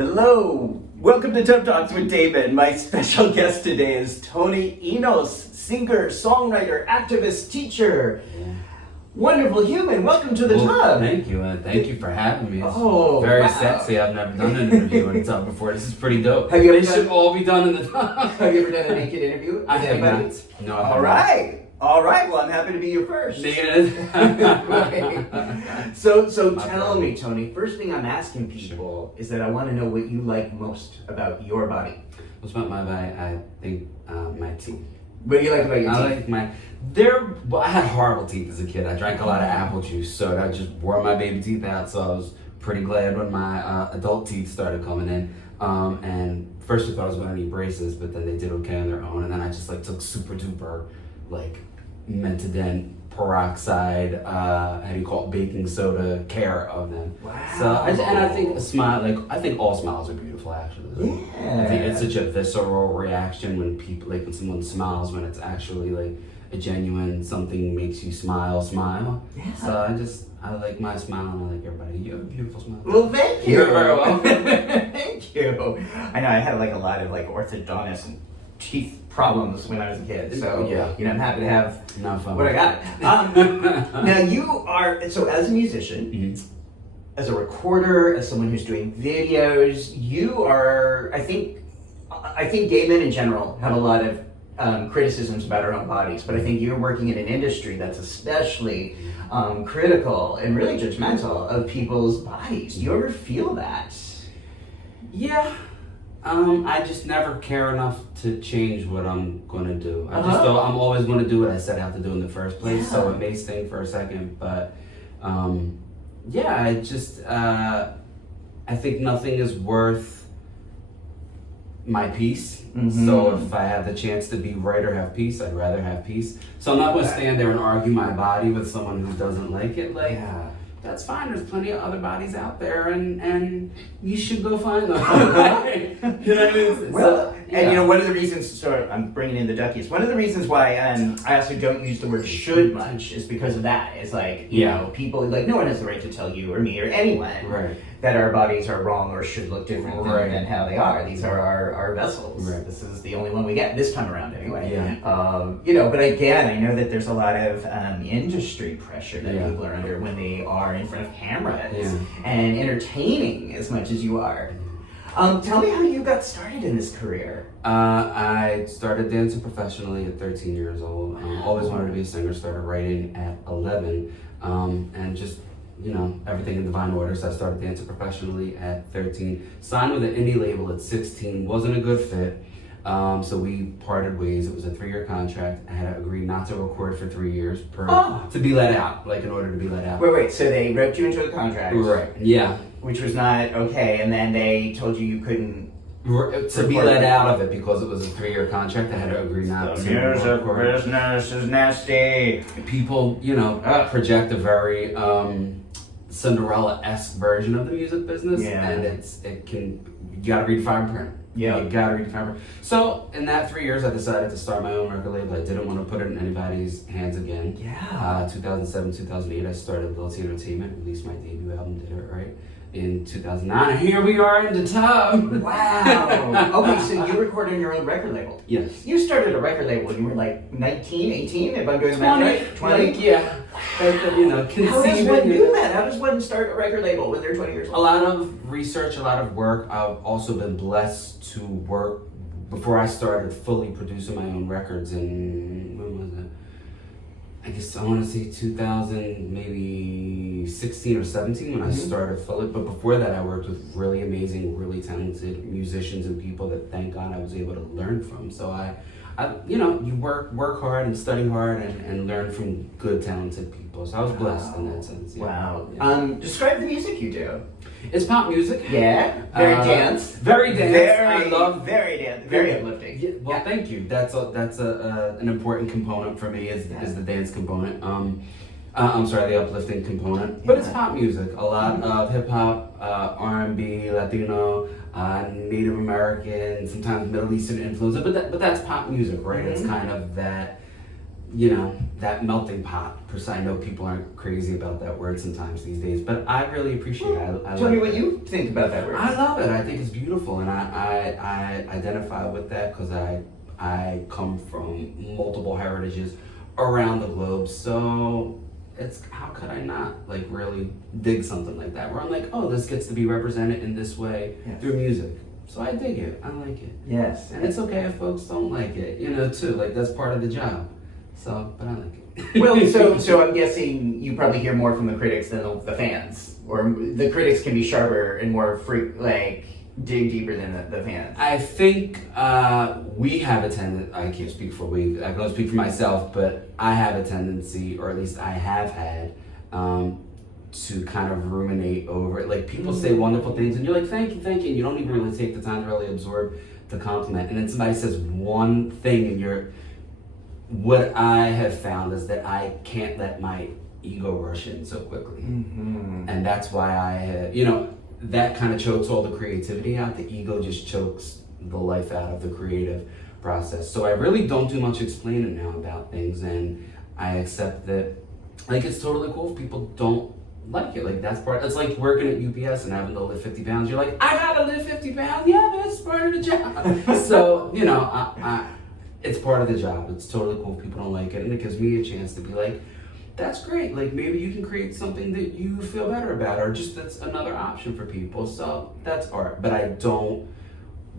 Hello, welcome to Tough Talks with Damon. My special guest today is Tony Enos, singer, songwriter, activist, teacher. Wonderful human. Welcome to the tub. Thank you, and thank you for having me. It's wow. very sexy. I've never done an interview in a tub before. This is pretty dope. Have you ever They should all be done in the tub. Have you ever done a naked interview? I have not. No, I All right. All right. Well, I'm happy to be your first. Naked. So tell me, Tony. First thing I'm asking people is that I want to know what you like most about your body. What's about my body? I think my teeth. What do you like about your teeth? I had horrible teeth as a kid. I drank a lot of apple juice, so I just wore my baby teeth out. So I was pretty glad when my adult teeth started coming in. And first we thought I was going to need braces, but then they did okay on their own. And then I just took super duper Mentadent, peroxide, how do you call it, baking soda care of them. Wow. So I think a smile, I think all smiles are beautiful actually. Yeah. I think it's such a visceral reaction when people, when someone smiles, when it's actually a genuine something makes you smile. Yeah. So I like my smile and I like everybody. You have a beautiful smile. Well, thank you. You're very welcome. Thank you. I know I had a lot of orthodontist and teeth problems when I was a kid, so I'm happy to have what I got. Now you are, so as a musician, as a recorder, as someone who's doing videos, you are, I think gay men in general have a lot of criticisms about our own bodies, but I think you're working in an industry that's especially critical and really judgmental of people's bodies. Do you ever feel that? Yeah. I just never care enough to change what I'm gonna do. I just don't, I'm always gonna do what I set out to do in the first place, so it may sting for a second, but I think nothing is worth my peace. So if I have the chance to be right or have peace, I'd rather have peace. So I'm not gonna stand there and argue my body with someone who doesn't like it. That's fine. There's plenty of other bodies out there, and you should go find them. You know what I mean? Well, and one of the reasons, so I'm bringing in the duckies. One of the reasons why I also don't use the word "should" much is because of that. It's people no one has the right to tell you or me or anyone that our bodies are wrong or should look different than how they are. These are our vessels. Right. This is the only one we get this time around, anyway. Yeah. But again, I know that there's a lot of industry pressure that people are under when they are in front of cameras and entertaining as much as you are. Tell me how you got started in this career. I started dancing professionally at 13 years old. Always wanted to be a singer. Started writing at 11, and just everything in divine order. So I started dancing professionally at 13. Signed with an indie label at 16. Wasn't a good fit. So we parted ways. It was a 3-year contract. I had agreed not to record for 3 years to be let out, in order to be let out. Wait, so they roped you into a contract. Right. Yeah. Which was not okay, and then they told you couldn't to be let out of it because it was a 3-year contract. I had to agree not to record. Business is nasty. People, project a very Cinderella-esque version of the music business, and you gotta read fine print. Yeah, you gotta read fine print. So in that 3 years, I decided to start my own record label. I didn't want to put it in anybody's hands again. 2007, 2008, I started Liberate Entertainment, released my debut album, Did It Right, in 2009, and here we are in the tub. Wow. Okay, so you recorded on your own record label. Yes. You started a record label when you were 19, 18, if I'm doing the math right? 20? Yeah. How does one do that? How does one start a record label when they're 20 years old? A lot of research, a lot of work. I've also been blessed to work before I started fully producing my own records in, when was it? I guess I want to say 2000, maybe 16 or 17 when I started fully. But before that, I worked with really amazing, really talented musicians and people that, thank God, I was able to learn from. So you work hard and study hard and learn from good, talented people. So I was blessed in that sense. Yeah. Wow. Yeah. Describe the music you do. It's pop music. Yeah. Very dance. Very dance. I love very dance. Very uplifting. Yeah, well, thank you. That's an important component for me is the dance component. I'm sorry, the uplifting component. But it's pop music. A lot of hip hop, R&B, Latino, Native American, sometimes Middle Eastern influence. But that's pop music, right? It's kind of that that melting pot. Per se, I know people aren't crazy about that word sometimes these days, but I really appreciate it. Tell me what you think about that word. I love it. I think it's beautiful, and I identify with that because I come from multiple heritages around the globe, so it's how could I not really dig something like that where I'm like, oh, this gets to be represented in this way through music. So I dig it. I like it. Yes. And it's okay if folks don't like it, too. That's part of the job. So, but I like it. Well, so I'm guessing you probably hear more from the critics than the fans, or the critics can be sharper and more dig deeper than the fans. I think we have a tendency, I can't speak for we, I can only speak for myself, but I have a tendency, or at least I have had, to kind of ruminate over it. Like people say wonderful things and you're like, thank you, and you don't even really take the time to really absorb the compliment. And then somebody says one thing and what I have found is that I can't let my ego rush in so quickly. And that's why that kind of chokes all the creativity out. The ego just chokes the life out of the creative process. So I really don't do much explaining now about things, and I accept that it's totally cool if people don't like it. That's part. It's like working at UPS and having to lift 50 pounds. You're like, I gotta lift 50 pounds. Yeah, man, it's part of the job. So it's part of the job. It's totally cool if people don't like it, and it gives me a chance to be like, that's great. Maybe you can create something that you feel better about, or just that's another option for people. So that's art. But I don't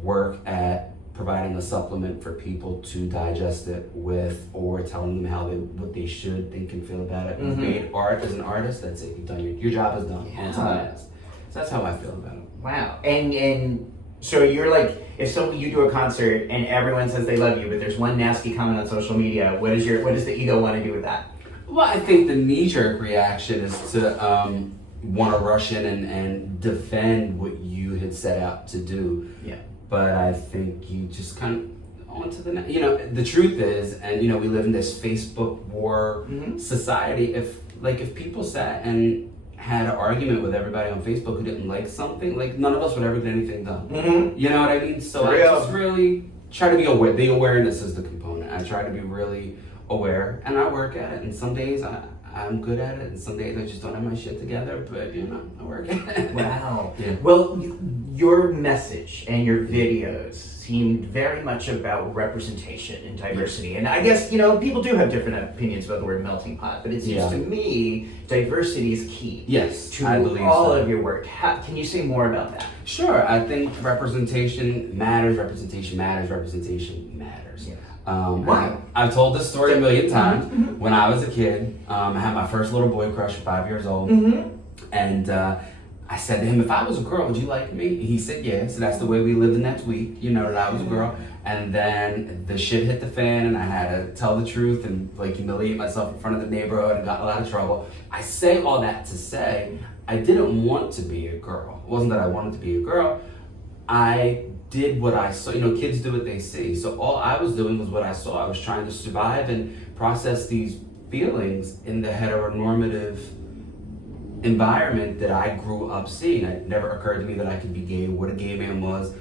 work at providing a supplement for people to digest it with, or telling them what they should think and feel about it. You've made art as an artist. That's it. You've done your job is done. On to the next. So that's how I feel about it. Wow. And so you're like, if you do a concert and everyone says they love you, but there's one nasty comment on social media, what does the ego want to do with that? Well, I think the knee-jerk reaction is to want to rush in and defend what you had set out to do. Yeah. But I think you just kind of on to the next. The truth is, and we live in this Facebook war society. If people sat and had an argument with everybody on Facebook who didn't like something, none of us would ever get anything done. You know what I mean? So I just really try to be aware. The awareness is the component. I try to be really aware, and I work at it. And some days I'm good at it, and some days I just don't have my shit together, but I work at it. Wow. Yeah. Well, your message and your videos seemed very much about representation and diversity. And I guess, people do have different opinions about the word melting pot, but it seems to me diversity is key. Yes, to I believe all of your work. Can you say more about that? Sure. I think representation matters. Representation matters. Representation matters. Yeah. Wow. I've told this story a million times. When I was a kid, I had my first little boy crush at 5 years old. And I said to him, if I was a girl, would you like me? He said yes. So that's the way we lived the next week, that I was a girl. And then the shit hit the fan, and I had to tell the truth and humiliate myself in front of the neighborhood and got in a lot of trouble. I say all that to say I didn't want to be a girl. It wasn't that I wanted to be a girl. I did what I saw. Kids do what they see. So all I was doing was what I saw. I was trying to survive and process these feelings in the heteronormative environment that I grew up seeing. It never occurred to me that I could be gay, what a gay man was.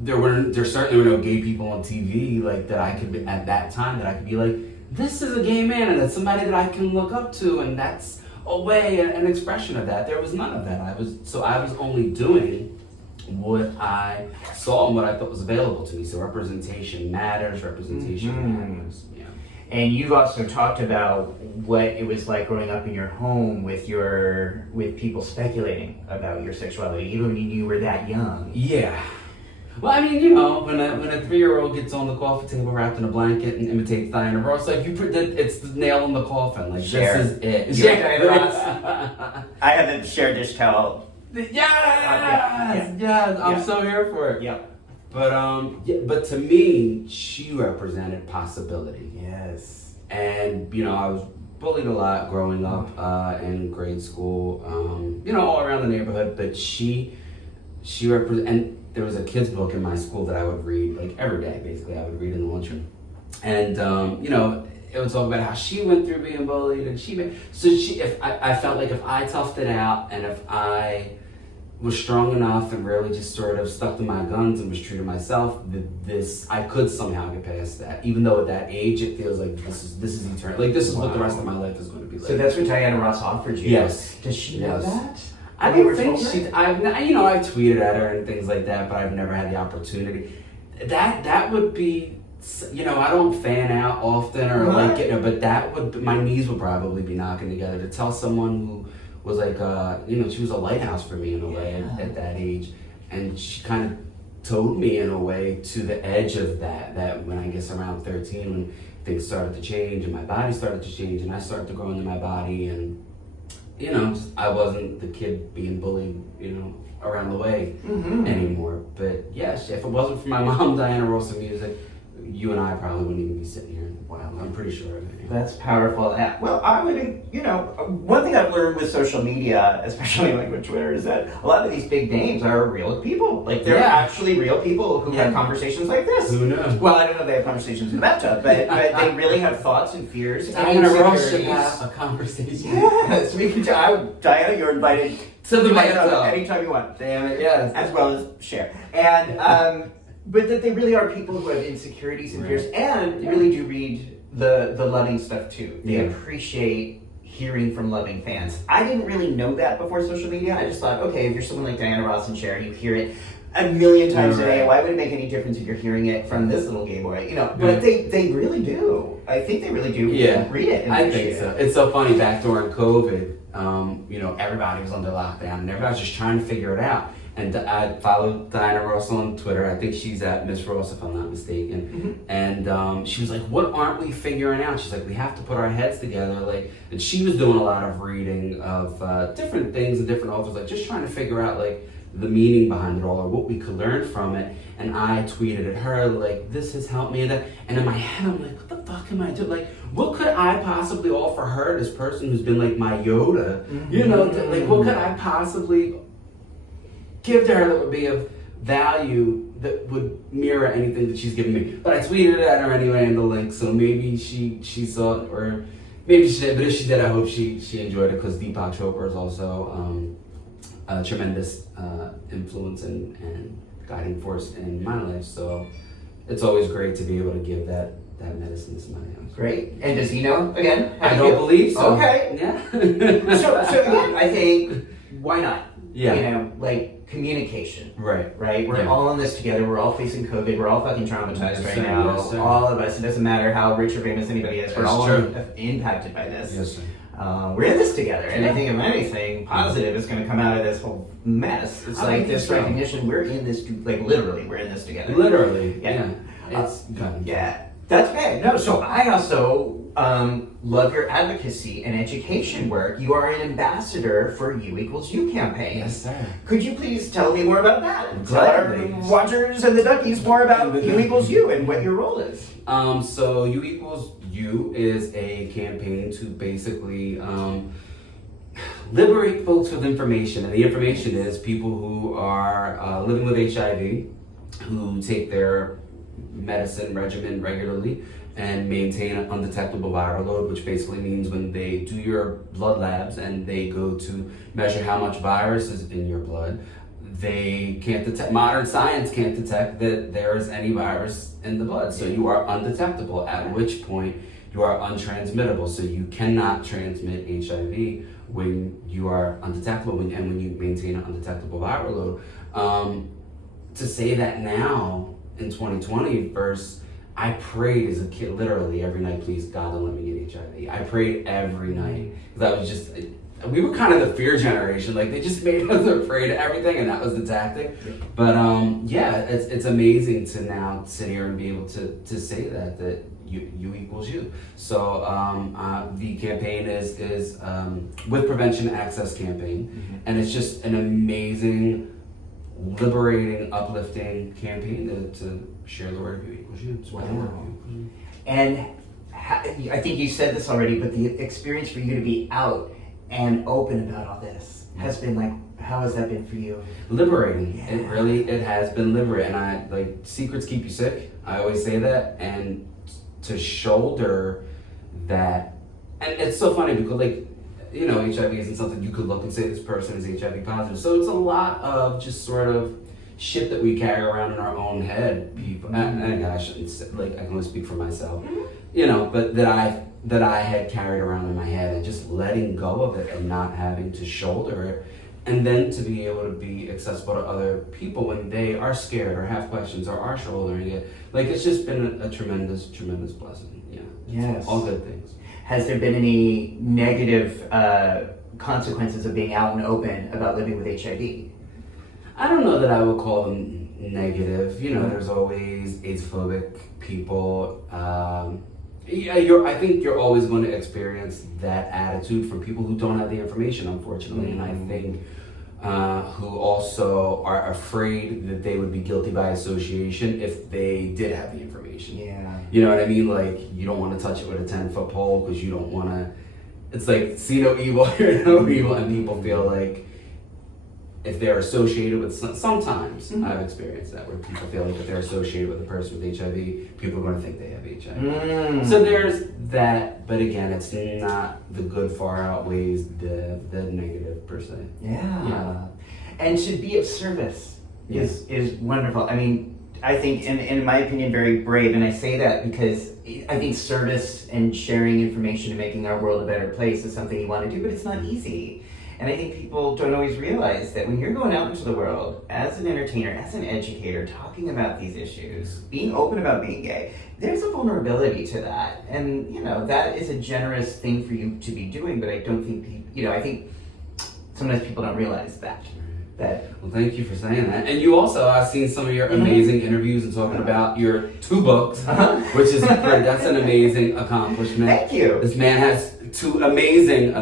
There certainly were no gay people on TV that I could be, at that time, that I could be like, this is a gay man, and that's somebody that I can look up to, and that's a way, an expression of that. There was none of that. I was only doing what I saw and what I thought was available to me. So representation matters. Representation matters. Yeah. And you've also talked about what it was like growing up in your home with people speculating about your sexuality, even when you were that young. Yeah. Well, I mean, when a 3-year-old gets on the coffee table wrapped in a blanket and imitates Diana Ross, it's the nail in the coffin. This is it. Diana Ross. I haven't shared this towel. Yes, I'm so here for it. Yeah. But to me, she represented possibility. Yes. And I was bullied a lot growing up in grade school. All around the neighborhood. But she represented. And there was a kid's book in my school that I would read every day. Basically, I would read in the lunchroom, and it would talk about how she went through being bullied, and I felt like if I toughed it out and if I was strong enough and really just sort of stuck to my guns and was true to myself, I could somehow get past that. Even though at that age it feels like this is eternal. Like this is what the rest of my life is going to be like. So that's what Diana Ross offered you. Yes. Does she know that? I don't think she. I've tweeted at her and things like that, but I've never had the opportunity. That would be. I don't fan out often or like but my knees would probably be knocking together to tell someone who was like, she was a lighthouse for me in a way at that age. And she kind of towed me in a way to the edge of that when I guess around 13, when things started to change and my body started to change and I started to grow into my body and, I wasn't the kid being bullied, around the way anymore. But yes, if it wasn't for my mom, Diana Ross and music, you and I probably wouldn't even be sitting here. Wow, I'm pretty sure of it. That's powerful. Well, I would, one thing I've learned with social media, especially like with Twitter, is that a lot of these big names are real people. Like they're actually real people who have conversations like this. Who knows? Well, I don't know if they have conversations in the bathtub, but they really have thoughts and fears and Diana Ross should insecurities. have a conversation. Yes, we can. Diana, you're invited to the bathtub anytime you want. Damn it, yes. As well as share. And but that they really are people who have insecurities and fears, and really do read the loving stuff too. They appreciate hearing from loving fans. I didn't really know that before social media. I just thought, okay, if you're someone like Diana Ross and Cher, you hear it a million times a day. Why would it make any difference if you're hearing it from this little gay boy? But they really do. I think they really do read it. I think so. It's so funny, back during COVID, everybody was under lockdown and everybody was just trying to figure it out. And I followed Diana Ross on Twitter. I think she's at Miss Ross, if I'm not mistaken. And she was like, what aren't we figuring out? She's like, we have to put our heads together. And she was doing a lot of reading of different things and different authors, just trying to figure out the meaning behind it all or what we could learn from it. And I tweeted at her, this has helped me. And in my head, I'm like, what the fuck am I doing? What could I possibly offer her, this person who's been my Yoda? What could I possibly give to her that would be of value that would mirror anything that she's given me? But I tweeted it at her anyway in the link, so maybe she saw it, or maybe she did. But if she did, I hope she enjoyed it, because Deepak Chopra is also a tremendous influence and guiding force in my life. So it's always great to be able to give that medicine to somebody else. Great. And does he know again? I don't believe so. Okay. Yeah. so again, I think, why not? Yeah. Communication. Right. We're all in this together. We're all facing COVID. We're all fucking traumatized right now. Yes, sir. All of us. It doesn't matter how rich or famous anybody is. We're all impacted by this. Yes, sir. We're in this together. And I think if anything positive is going to come out of this whole mess. It's this recognition. We're in this, literally, we're in this together. Literally. Yeah. It's good. Yeah. That's bad. No, so I also love your advocacy and education work. You are an ambassador for U=U campaign. Yes, sir. Could you please tell me more about that? Tell our watchers and the duckies more about U=U and what your role is. So U=U is a campaign to basically liberate folks with information. And the information is people who are living with HIV, who take their medicine regimen regularly and maintain an undetectable viral load, which basically means when they do your blood labs and they go to measure how much virus is in your blood, they can't detect, modern science can't detect that there is any virus in the blood. So you are undetectable, at which point you are untransmittable. So you cannot transmit HIV when you are undetectable and when you maintain an undetectable viral load. To say that now in 2020 versus I prayed as a kid, literally every night, please God, don't let me get HIV. I prayed every night because we were kind of the fear generation. They just made us afraid of everything, and that was the tactic. But it's amazing to now sit here and be able to say that U=U. So the campaign is with Prevention Access campaign, and it's just an amazing, liberating, uplifting campaign to share the word of U=U. It's wonderful. And I think you said this already, but the experience for you to be out and open about all this has been how has that been for you? Liberating. Yeah. It has been liberating. And secrets keep you sick. I always say that. And to shoulder that, and it's so funny because HIV isn't something you could look and say this person is HIV positive. So it's a lot of just sort of shit that we carry around in our own head, people. And again, I shouldn't say, like, I can only speak for myself, but that I had carried around in my head, and just letting go of it and not having to shoulder it, and then to be able to be accessible to other people when they are scared or have questions or are shouldering it. Like, it's just been a tremendous, tremendous blessing. Yeah. Yes. All good things. Has there been any negative consequences of being out and open about living with HIV? I don't know that I would call them negative. There's always AIDS-phobic people. I think you're always going to experience that attitude from people who don't have the information, unfortunately. And I think who also are afraid that they would be guilty by association if they did have the information. Yeah. You know what I mean? Like, you don't want to touch it with a 10-foot pole because you don't want to. It's like, see no evil, hear no evil, and people feel like if they're associated with, sometimes I've experienced that, where people feel like if they're associated with a person with HIV, people are going to think they have HIV. So there's that, but again, it's not the good far outweighs the negative per se. Yeah. And to be of service is wonderful. I mean, I think, in my opinion, very brave, and I say that because I think service and sharing information and making our world a better place is something you want to do, but it's not easy. And I think people don't always realize that when you're going out into the world as an entertainer, as an educator, talking about these issues, being open about being gay, there's a vulnerability to that. And, that is a generous thing for you to be doing, but I don't think, I think sometimes people don't realize that. Well, thank you for saying that. And you also, I've seen some of your amazing interviews and talking about your 2 books, which is great. That's an amazing accomplishment. Thank you. This man has 2 amazing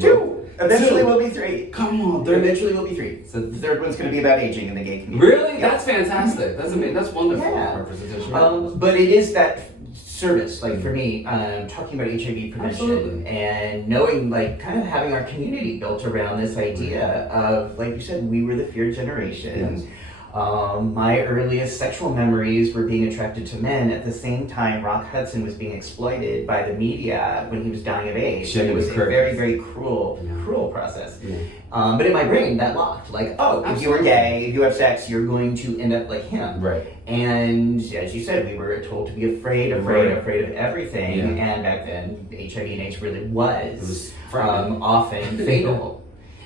books. Eventually will be 3. Come on, there eventually will be 3. So the 3rd one's going to be about aging in the gay community. Really? Yeah. That's fantastic. That's amazing. That's wonderful. Yeah. Representation. But it is that service, like for me, talking about HIV prevention and knowing, like, kind of having our community built around this idea of, like you said, we were the feared generation. Yes. My earliest sexual memories were being attracted to men. At the same time, Rock Hudson was being exploited by the media when he was dying of AIDS. It was a very, very cruel process. Yeah. But in my brain, that locked. Like, if you were gay, if you have sex, you're going to end up like him. Right. And as you said, we were told to be afraid of everything. Yeah. And back then, HIV and AIDS really was often fatal.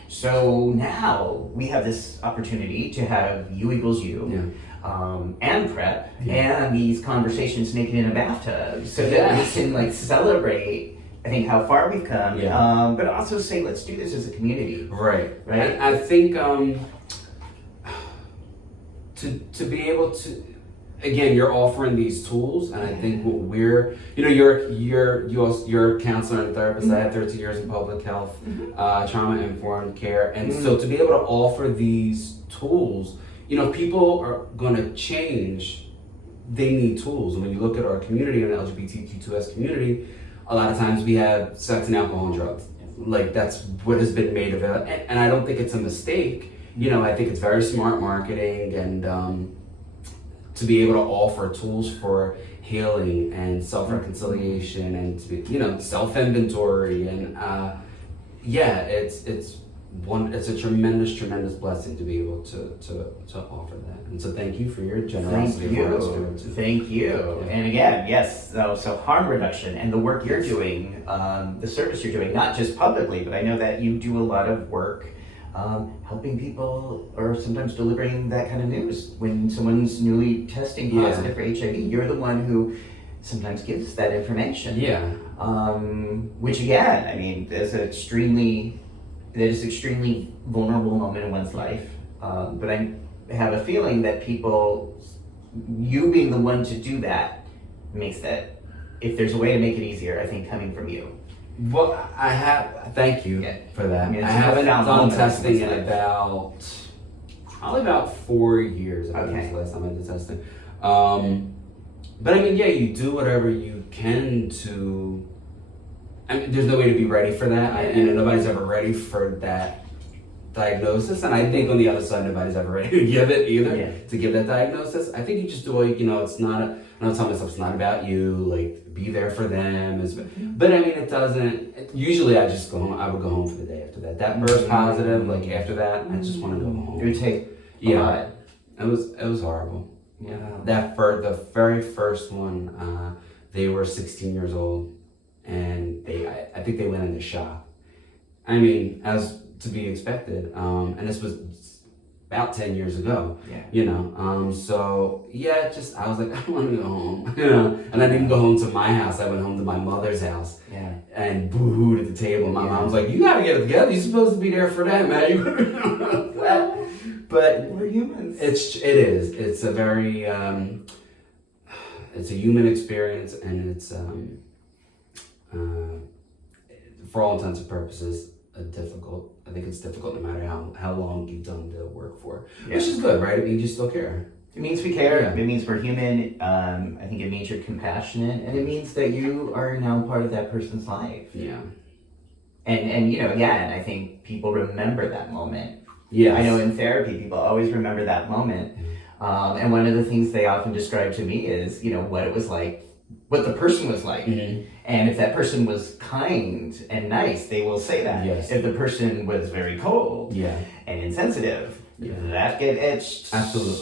So now we have this opportunity to have U equals U, and PrEP, and these conversations naked in a bathtub, so that we can celebrate, I think, how far we've come, but also say, let's do this as a community. Right. I think to be able to, again, you're offering these tools, and I think what we're, you're a counselor and therapist. I had 13 years in public health, trauma-informed care, and so to be able to offer these tools, if people are going to change, they need tools. And when you look at our community and the LGBTQ2S community, a lot of times we have sex and alcohol and drugs. Like, that's what has been made available, and I don't think it's a mistake. I think it's very smart marketing, and to be able to offer tools for healing and self-reconciliation and to be, self-inventory, and it's a tremendous blessing to be able to offer that. And so thank you for your generosity. Thank you. Yeah. And again, yes, so harm reduction and the work you're doing, the service you're doing, not just publicly, but I know that you do a lot of work helping people, or sometimes delivering that kind of news when someone's newly testing positive for HIV. You're the one who sometimes gives that information. Which again, I mean, that is extremely vulnerable moment in one's life. But I have a feeling that you being the one to do that makes that, if there's a way to make it easier, I think coming from you. Well, thank you for that. I haven't done testing in probably about 4 years. I think was the last time I did testing. But I mean, you do whatever you can to. I mean, there's no way to be ready for that. Nobody's ever ready for that diagnosis, and I think on the other side, nobody's ever ready to give it either. To give that diagnosis, I think you just do. It's not And I'll tell myself it's not about you. Like, be there for them. But I mean, it doesn't. Usually, I just go home. I would go home for the day after that. That first positive, like after that, I just want to go home. It would take a lot. It was horrible. Yeah. The very first one, they were 16 years old, and I think they went into shock. I mean, as to be expected, and this was about 10 years ago. Yeah. You know, so yeah, I was like, I want to go home. You know, and I didn't go home to my house. I went home to my mother's house. Yeah. And boo-hooed at the table. My mom was like, you gotta get it together. You're supposed to be there for that, man. But we're humans. It is. It's a very it's a human experience, and it's for all intents and purposes difficult. I think it's difficult no matter how long you've done the work for, which is good, right? It means you still care. It means we care. Yeah. It means we're human. I think it means you're compassionate, and it means that you are now part of that person's life. Yeah. And you know, again, I think people remember that moment. Yeah. I know in therapy, people always remember that moment. And one of the things they often describe to me is, you know, what it was like, what the person was like. Mm-hmm. And if that person was kind and nice, they will say that. Yes. If the person was very cold and insensitive, that get etched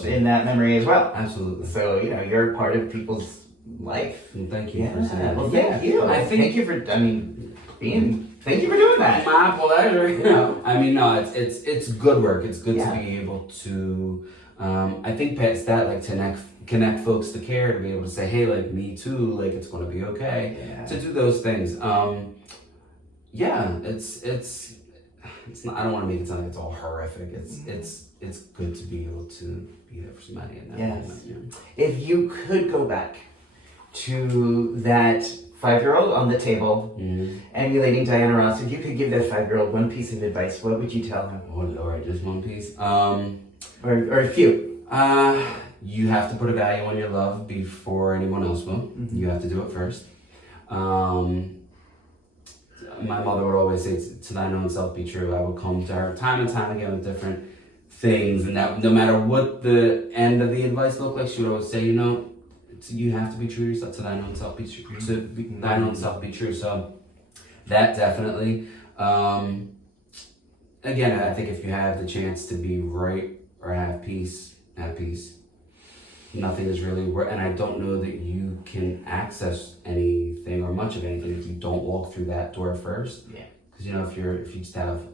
in that memory as well. Absolutely. So, you know, you're part of people's life. Well, thank you for saying that. Well, thank you. Thank you for, thank you for doing that. My pleasure. You know, I mean, no, it's good work. It's good to be able to, I think past that, like to connect folks to care, to be able to say, hey, like me too, like it's going to be okay. Yeah. To do those things. It's not, I don't want to make it sound like it's all horrific. It's good to be able to be there for somebody in that moment. Yeah. If you could go back to that 5-year-old on the table, emulating Diana Ross, if you could give that 5-year-old one piece of advice, what would you tell him? Oh Lord, just one piece? Or a few. You have to put a value on your love before anyone else will. Mm-hmm. You have to do it first. My mother would always say, to thine own self be true. I would come to her time and time again with different things, and that no matter what the end of the advice looked like, she would always say, you know, you have to be true to yourself, to thine own self be true. Thine own self be true. So that definitely. Again, I think if you have the chance to be right or have peace, have peace. Nothing is really and I don't know that you can access anything or much of anything if you don't walk through that door first. Yeah. Because you know, if you just have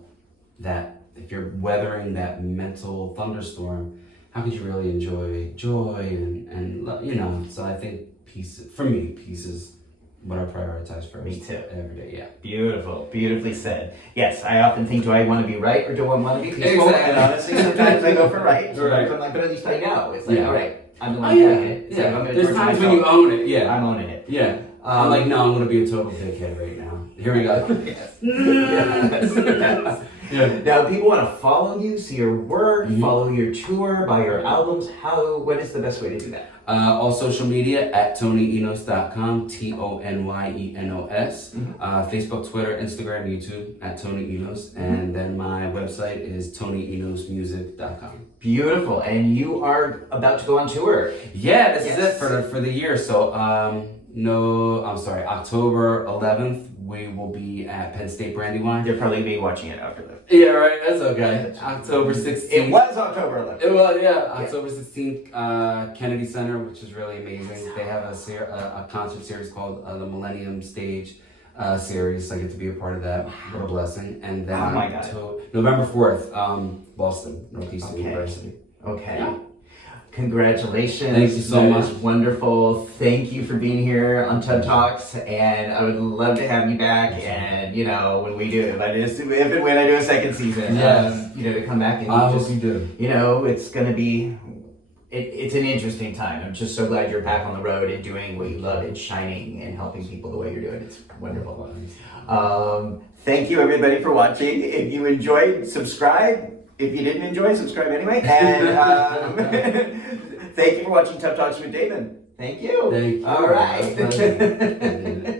that, if you're weathering that mental thunderstorm, how could you really enjoy joy and you know? So I think peace is what I prioritize first. Me too. Every day. Yeah. Beautiful. Beautifully said. Yes, I often think, do I want to be right or do I want to be peaceful? Exactly. And honestly, sometimes I go for right. Right. I'm like, but at least I know. It's like, all right. I'm the one doing it. Yeah. Like, There's times when you own it. Yeah. I'm owning it. Yeah. I'm like, no, I'm going to be a total dickhead right now. Here we go. Yes. Yes. Yeah. Now, people want to follow you, see your work, follow your tour, buy your albums. What is the best way to do that? All social media at TonyEnos.com, TonyEnos. Facebook, Twitter, Instagram, YouTube at Tony Enos. And then my website is TonyEnosmusic.com. Beautiful. And you are about to go on tour. Yeah, this is it for the year. So, October 11th, we will be at Penn State Brandywine. They'll probably be watching it after that. Yeah, right. That's okay. October 16th. It was October 11th. It was, yeah. October 16th, Kennedy Center, which is really amazing. They have a concert series called the Millennium Stage series. So I get to be a part of that. What a blessing. And then November 4th, Boston, Northeastern University. Okay. Yeah. Congratulations. Thank you so much. Wonderful. Thank you for being here on TED Talks, and I would love to have you back. And you know, when we do, if and when I do a second season, you know, to come back and I hope you do. You know, it's gonna be. It's an interesting time. I'm just so glad you're back on the road and doing what you love and shining and helping people the way you're doing. It's wonderful. Thank you everybody for watching. If you enjoyed, subscribe. If you didn't enjoy, subscribe anyway. And thank you for watching Tough Talks with Damon. Thank you. Thank you. All right.